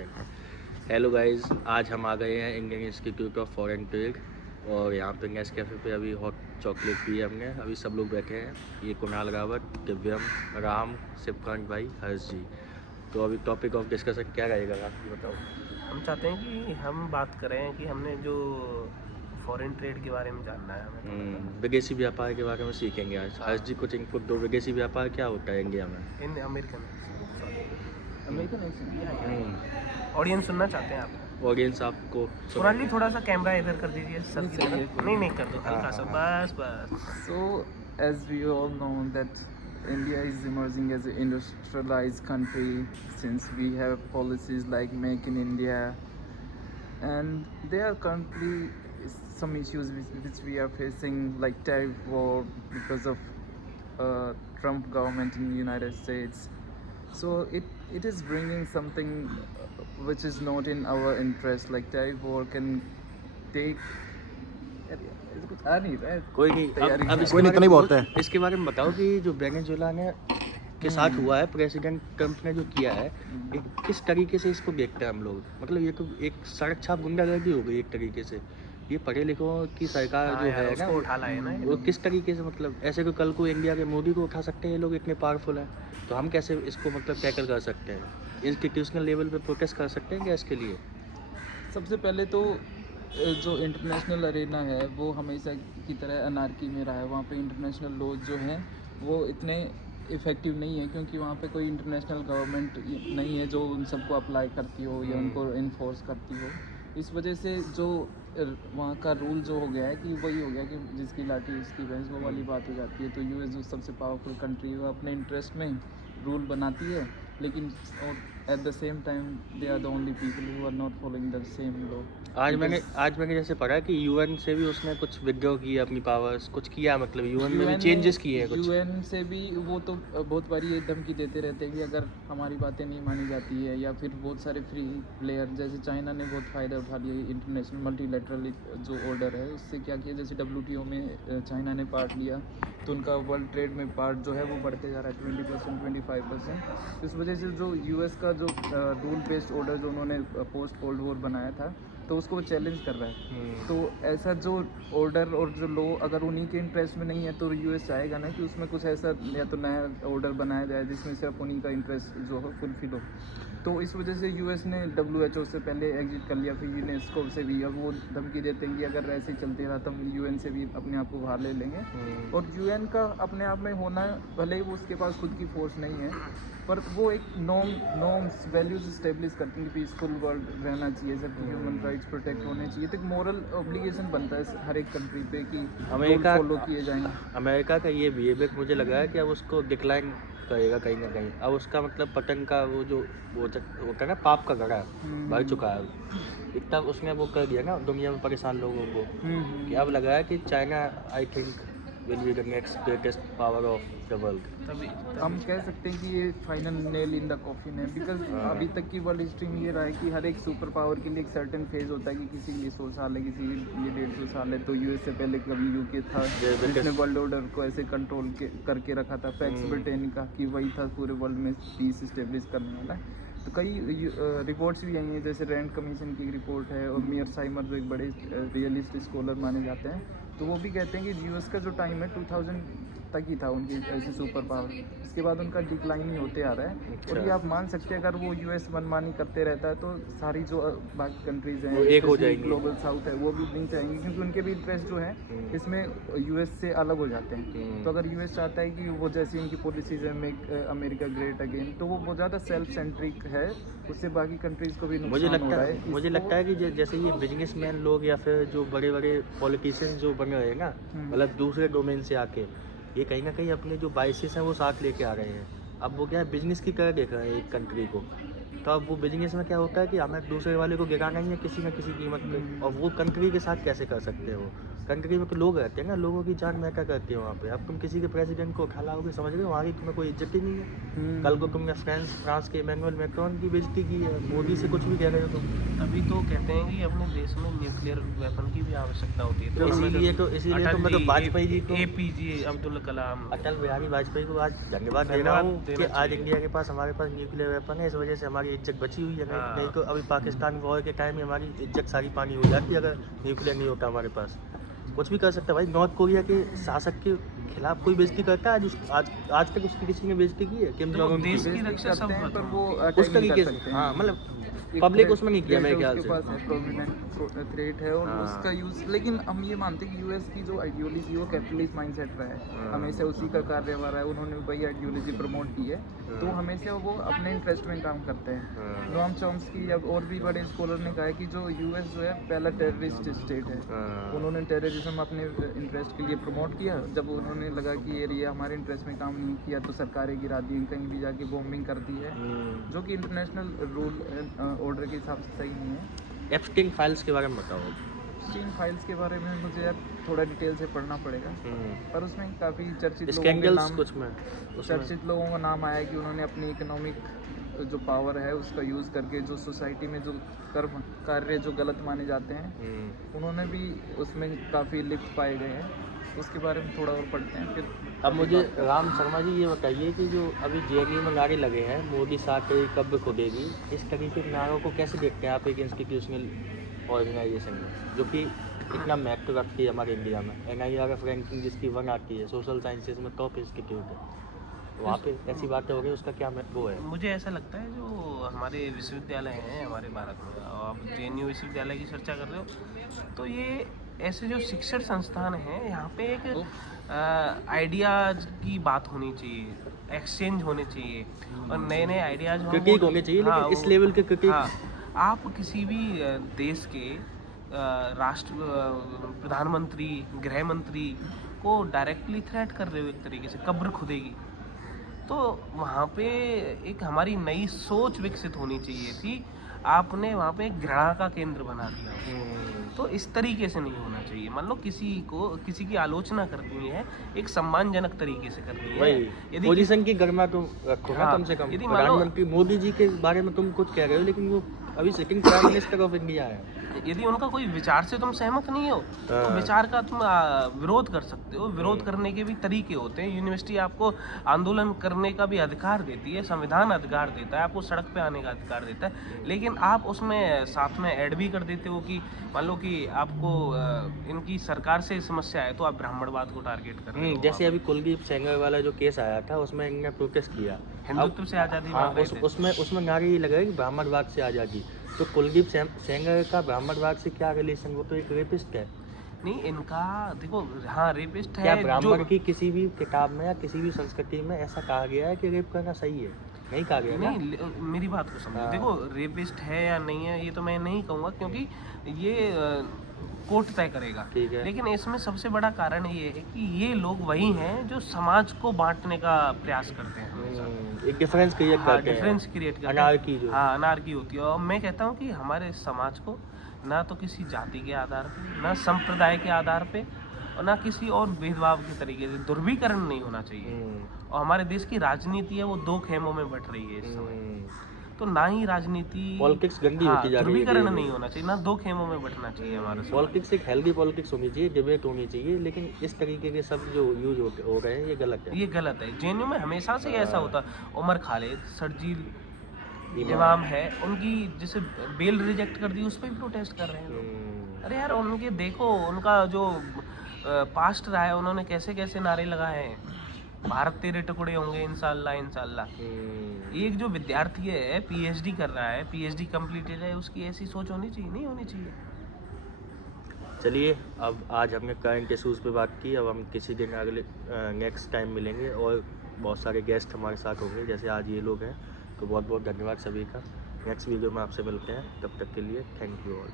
हैं। Hello guys, आज हम आ गए हैं Indian institute of foreign trade और यहाँ पे नेस कैफ़े पे अभी हॉट चॉकलेट पी है हमने। अभी सब लोग बैठे हैं, ये कुणाल रावत, दिव्यम, राम, शिवकांत भाई, हर्ष जी। तो अभी टॉपिक ऑफ डिस्कशन क्या रहेगा आप बताओ। हम चाहते हैं कि हम बात करें कि हमने जो फॉरेन ट्रेड के बारे में जानना है हमें थोड़ा सा। विदेशी व्यापार के बारे में सीखेंगे आज। हर्ष जी कुछ इनपुट दो, विदेशी व्यापार क्या होता है इंडिया में? इन अमेरिकन अमेरिकन ऑडियंस सुनना चाहते हैं आप? ऑडियंस आपको कुणाल जी थोड़ा सा कैमरा इधर कर दीजिए सर की नहीं, तरफ। नहीं कर दो हल्का सा, बस बस। So, as we all know that India is emerging as an industrialized country since we have policies like Make in India, and there are currently some issues which we are facing, like tariff war because of Trump government in the United States. So it is bringing something which is not in our interest. Like tariff war can take. कुछ आ नहीं रहा है। कोई नहीं। तैयारी अब है। इसके बारे में इसके बारे में बताओ कि जो वेनेजुएला ने के साथ हुआ है, प्रेसिडेंट ट्रम्प ने जो किया है, किस तरीके से इसको देखते हैं हम लोग। मतलब ये तो एक सड़क छाप गुंडागर्दी हो गई एक तरीके से। ये पढ़े लिखों की सरकार जो है ना, उठा लाए ना वो किस तरीके से, मतलब ऐसे को कल को इंडिया के मोदी को उठा सकते हैं ये लोग, इतने पावरफुल हैं। तो हम कैसे इसको मतलब टैकल कर सकते हैं? इंस्टीट्यूशनल लेवल पे प्रोटेस्ट कर सकते हैं क्या इसके लिए? सबसे पहले तो जो इंटरनेशनल अरेना है वो हमेशा की तरह अनार्की में रहा है। वहाँ पे इंटरनेशनल लॉ जो हैं वो इतने इफ़ेक्टिव नहीं है, क्योंकि वहाँ पे कोई इंटरनेशनल गवर्नमेंट नहीं है जो उन सबको अप्लाई करती हो या उनको इन्फोर्स करती हो। इस वजह से जो वहाँ का रूल जो हो गया है कि वही हो गया कि जिसकी लाठी उसकी भैंस, वो वाली बात हो जाती है। तो यूएस जो सबसे पावरफुल कंट्री है वो अपने इंटरेस्ट में रूल बनाती है, लेकिन at the same time they are the only people who are not following the same law. आज मैंने जैसे पढ़ा कि यूएन से भी उसने कुछ विड्रॉ किया अपनी पावर्स, कुछ किया, मतलब यूएन में भी चेंजेस किए हैं कुछ। यूएन से भी वो तो बहुत बारी ये धमकी देते रहते हैं कि अगर हमारी बातें नहीं मानी जाती है, या फिर बहुत सारे फ्री प्लेयर जैसे चाइना ने बहुत फ़ायदा उठा लिया इंटरनेशनल मल्टीलैटरल जो ऑर्डर है उससे। क्या किया, जैसे WTO में चाइना ने पार्ट लिया तो उनका वर्ल्ड ट्रेड में पार्ट जो है वो बढ़ते जा रहा है 20%, 25%। इस वजह से जो यूएस का जो रूल बेस्ड ऑर्डर जो उन्होंने पोस्ट कोल्ड वॉर बनाया था तो उसको वो चैलेंज कर रहा है। तो ऐसा जो ऑर्डर और जो लॉ अगर उन्हीं के इंटरेस्ट में नहीं है तो यूएस चाहेगा ना कि उसमें कुछ ऐसा या तो नया ऑर्डर बनाया जाए जिसमें सिर्फ उन्हीं का इंटरेस्ट जो हो फुलफिल हो। तो इस वजह से यूएस ने WHO से पहले एग्जिट कर लिया, फिर यूनेस्को से भी। अब वो धमकी देते हैं कि अगर ऐसे ही चलते रहा तो हम यूएन से भी अपने आप को बाहर ले लेंगे। और यूएन का अपने आप में होना, भले ही वो उसके पास खुद की फोर्स नहीं है, पर वो एक नॉर्म्स वैल्यूज इस्टेब्लिश करती हैं कि पीसफुल वर्ल्ड रहना चाहिए, सबकी ह्यूमन राइट्स प्रोटेक्ट होने चाहिए। तो एक मॉरल ऑब्लिगेशन बनता है हर एक कंट्री पे कि अमेरिका फॉलो किए जाएंगे। अमेरिका का ये बिहेवियर मुझे लगा है कि अब उसको डिक्लाइन करेगा कहीं ना कहीं। अब उसका मतलब पतन का वो जो वो होता है ना, पाप का घड़ा भर चुका है। इतना उसने वो कर दिया ना दुनिया में परेशान लोगों को कि अब लगा है कि China I think will be the next greatest power of the world. तभी हम कह सकते हैं कि ये final nail in the coffin है, बिकॉज अभी तक की वर्ल्ड हिस्ट्री में ये रहा है कि हर एक सुपर पावर के लिए एक सर्टेन फेज होता है कि किसी के लिए 100 साल है, किसी के लिए 150 साल है। तो यूएस से पहले कभी यूके था जिसने वर्ल्ड ऑर्डर को ऐसे कंट्रोल करके रखा था। पैक्स ब्रिटेन का कि वही था पूरे वर्ल्ड में पीस इस्टेब्लिश करने वाला। तो कई रिपोर्ट्स भी आई हैं, जैसे रैंड कमीशन की रिपोर्ट है, और मियर साइमर जो एक बड़े रियलिस्ट स्कॉलर माने जाते हैं, तो वो भी कहते हैं कि यूएस का जो टाइम है 2000 तक ही था उनकी ऐसी सुपर पावर। इसके बाद उनका डिक्लाइन ही होते आ रहा है। और ये आप मान सकते हैं अगर वो यूएस मनमानी करते रहता है तो सारी जो बाकी कंट्रीज़ हैं, एक हो जाएंगी। ग्लोबल साउथ है, वो भी नहीं चाहेंगे, क्योंकि उनके भी इंटरेस्ट जो है इसमें यूएस से अलग हो जाते हैं। तो अगर यूएस चाहता है कि वो जैसी उनकी पॉलिसीज है मेक अमेरिका ग्रेट अगेन, तो वो बहुत ज़्यादा सेल्फ सेंट्रिक है, उससे बाकी कंट्रीज़ को भी नुकसान हो रहा है। मुझे लगता है कि जैसे ये बिजनेसमैन लोग या फिर जो बड़े बड़े पॉलिटिशियंस जो बन रहे हैं ना, मतलब दूसरे डोमेन से आके, ये कहीं ना कहीं अपने जो बाइसेस हैं वो साथ लेके आ रहे हैं। अब वो क्या है, बिजनेस की तरह देख रहे हैं एक कंट्री को। तो अब वो बिजनेस में क्या होता है कि हमें दूसरे वाले को गिराना ही है किसी न किसी कीमत पे। और वो कंट्री के साथ कैसे कर सकते हो? कंट्री में तो लोग रहते हैं ना, लोगों की जान मैटर करती है वहाँ पे। अब तुम किसी के प्रेसिडेंट को उठा लाओगे, समझ रहे हो, वहाँ की तुम्हें कोई इज्जत ही नहीं है। कल को तुमने फ्रांस के इमैनुअल मैक्रोन की बेइज्जती की है, मोदी से कुछ भी कह रहे हो तुम। अभी तो कहते हैं कि अपने देश में न्यूक्लियर वेपन की भी आवश्यकता होती है। तो इसीलिए तो मैं तो वाजपेयी जी को, APJ अब्दुल कलाम, अटल बिहारी वाजपेयी को आज धन्यवाद दे रहा हूँ कि आज इंडिया के पास, हमारे पास न्यूक्लियर वेपन है। इस वजह से हमारी इज्जत बची हुई है। हाँ। नहीं तो अभी पाकिस्तान वॉर के टाइम में हमारी इज्जत सारी पानी हो जाती अगर न्यूक्लियर नहीं होता हमारे पास। कुछ भी कर सकता है भाई। नॉर्थ कोरिया के शासक के खिलाफ कोई बेइज्जती करता है आज तक उसकी किसी ने बेइज्जती की है? किम देखो, जोंग देश की की रक्षा सब करते हैं, पर वो उस अटैक नहीं तरीके कर से, सकते हाँ हैं। मतलब एक पब्लिक threat- उसमें नहीं किया threat मेरे है, ख्याल उसके से। पास है प्रोमिनेंट थ्रेट है और हाँ। उसका यूज़, लेकिन हम ये मानते हैं कि यूएस की जो आइडियोलॉजी वो कैपिटलिस्ट माइंडसेट रहा है, हाँ। हमेशा उसी का कार्य हो रहा है, उन्होंने वही आइडियोलॉजी प्रमोट की है, तो हमेशा वो अपने इंटरेस्ट में काम करते हैं। हाँ। नोम चॉम्स्की या और भी बड़े स्कॉलर ने कहा है कि जो यूएस जो है पहला टेररिस्ट स्टेट है, हाँ। उन्होंने टेररिज्म अपने इंटरेस्ट के लिए प्रमोट किया। जब उन्होंने लगा कि ये हमारे इंटरेस्ट में काम नहीं किया तो सरकारें गिरा दी, कहीं भी जाके बॉम्बिंग कर दी है, जो कि इंटरनेशनल रूल ऑर्डर के हिसाब से सही नहीं है। एप्स्टीन फाइल्स के बारे में बताओ। स्टीन फाइल्स के बारे में मुझे यार थोड़ा डिटेल से पढ़ना पड़ेगा, पर उसमें काफ़ी चर्चित लोगों के स्कैंडल्स नाम कुछ में उसमें चर्चित लोगों का नाम आया कि उन्होंने अपनी इकोनॉमिक जो पावर है उसका यूज़ करके जो सोसाइटी में जो कर्म कार्य जो गलत माने जाते हैं उन्होंने भी उसमें काफ़ी लिप्त पाए गए हैं। उसके बारे में थोड़ा और पढ़ते हैं फिर। अब मुझे राम शर्मा जी ये बताइए कि जो अभी जेएनयू में नारे लगे हैं, मोदी साथ कब खुदेगी, इस तरीके के नारों को कैसे देखते हैं आप एक इंस्टीट्यूशनल ऑर्गेनाइजेशन में जो कि इतना महत्व रखती है हमारे इंडिया में? NIRF रैंकिंग जिसकी 1 आती है, सोशल साइंसेज में टॉप इंस्टीट्यूट है, वहाँ पे ऐसी बातें हो गई, उसका क्या वो है? मुझे ऐसा लगता है जो हमारे विश्वविद्यालय हैं हमारे भारत में, आप JNU विश्वविद्यालय की चर्चा कर रहे हो, तो ये ऐसे जो शिक्षण संस्थान हैं यहाँ पे एक आइडियाज की बात होनी चाहिए, एक्सचेंज होने चाहिए और नए नए आइडियाज क्रिटिक होने चाहिए, लेकिन इस लेवल के क्रिटिक आप किसी भी देश के राष्ट्र प्रधानमंत्री, गृह मंत्री को डायरेक्टली थ्रेट कर रहे हो, एक तरीके से कब्र खुदेगी, तो वहाँ पे एक हमारी नई सोच विकसित होनी चाहिए थी। आपने वहाँ पे एक घृणा का केंद्र बना दिया, तो इस तरीके से नहीं होना चाहिए। मान लो किसी की आलोचना करनी है, एक सम्मानजनक तरीके से करनी है। वही पोजीशन की गरिमा तो रखो ना, कम से कम। यदि मान लो प्रधानमंत्री मोदी जी के बारे में तुम कुछ कह रहे हो, लेकिन वो अभी sitting prime minister of India है। यदि उनका कोई विचार से तुम सहमत नहीं हो तो विचार का तुम विरोध कर सकते हो। विरोध करने के भी तरीके होते हैं। यूनिवर्सिटी आपको आंदोलन करने का भी अधिकार देती है, संविधान अधिकार देता है, आपको सड़क पे आने का अधिकार देता है, लेकिन आप उसमें साथ में ऐड भी कर देते हो कि मान लो कि आपको इनकी सरकार से समस्या है तो आप ब्राह्मणवाद को टारगेट कर रहे हो। जैसे अभी कुलदीप सेंगर वाला जो केस आया था, उसमें इन्होंने प्रोटेस्ट किया, हिंदुत्व से आज़ादी मांग रहे थे। उसमें नारे ये लगा कि ब्राह्मणवाद से आज़ादी। तो कुलदीप सेंगर का ब्राह्मणवाद से क्या रिलेशन? वो तो एक रेपिस्ट है। नहीं, इनका देखो, हाँ रेपिस्ट है। क्या ब्राह्मण की किसी भी किताब में या किसी भी संस्कृति में ऐसा कहा गया है कि रेप करना सही है? नहीं कहा गया ना? नहीं, मेरी बात को समझो। देखो, रेपिस्ट है या नहीं है ये तो मैं नहीं कहूँगा, क्योंकि ये कोर्ट तय करेगा। लेकिन इसमें सबसे बड़ा कारण ये है कि ये लोग वही हैं जो समाज को बांटने का प्रयास करते हैं, एक डिफरेंस क्रिएट करते हैं। डिफरेंस क्रिएट करते हैं, अनार्की जो अनार्की होती है। और मैं कहता हूँ कि हमारे समाज को ना तो किसी जाति के आधार पे, ना संप्रदाय के आधार पे, और ना किसी और भेदभाव के तरीके से ध्रुवीकरण नहीं होना चाहिए। और हमारे देश की राजनीति है वो 2 खेमों में बट रही है इस समय। तो ना ही राजनीति, पॉलिटिक्स गंदी होती जा रही है। ध्रुवीकरण नहीं होना चाहिए, ना 2 खेमों में बटना चाहिए हमारे। पॉलिटिक्स एक हेल्दी पॉलिटिक्स होनी चाहिए, डिबेट होनी चाहिए, लेकिन इस तरीके के सब जो यूज हो रहे हैं ये गलत है। ये गलत है। JNU में हमेशा से ऐसा होता। उमर खालिद, शर्जील इमाम है, उनकी जैसे बेल रिजेक्ट कर दी, उस पर भी प्रोटेस्ट कर रहे हैं लोग। अरे यार, उनके देखो, उनका जो पास्ट रहा है, उन्होंने कैसे कैसे नारे लगाए हैं, भारत तेरे टुकड़े होंगे इंशाल्लाह इंशाल्लाह। एक जो विद्यार्थी है, PhD कर रहा है, PhD कंप्लीटेड है, उसकी ऐसी सोच होनी चाहिए? नहीं होनी चाहिए। चलिए, अब आज हमने करंट इशूज़ पे बात की, अब हम किसी दिन अगले नेक्स्ट टाइम मिलेंगे और बहुत सारे गेस्ट हमारे साथ होंगे, जैसे आज ये लोग हैं। तो बहुत बहुत धन्यवाद सभी का। नेक्स्ट वीडियो में आपसे मिलते हैं, तब तक के लिए थैंक यू ऑल।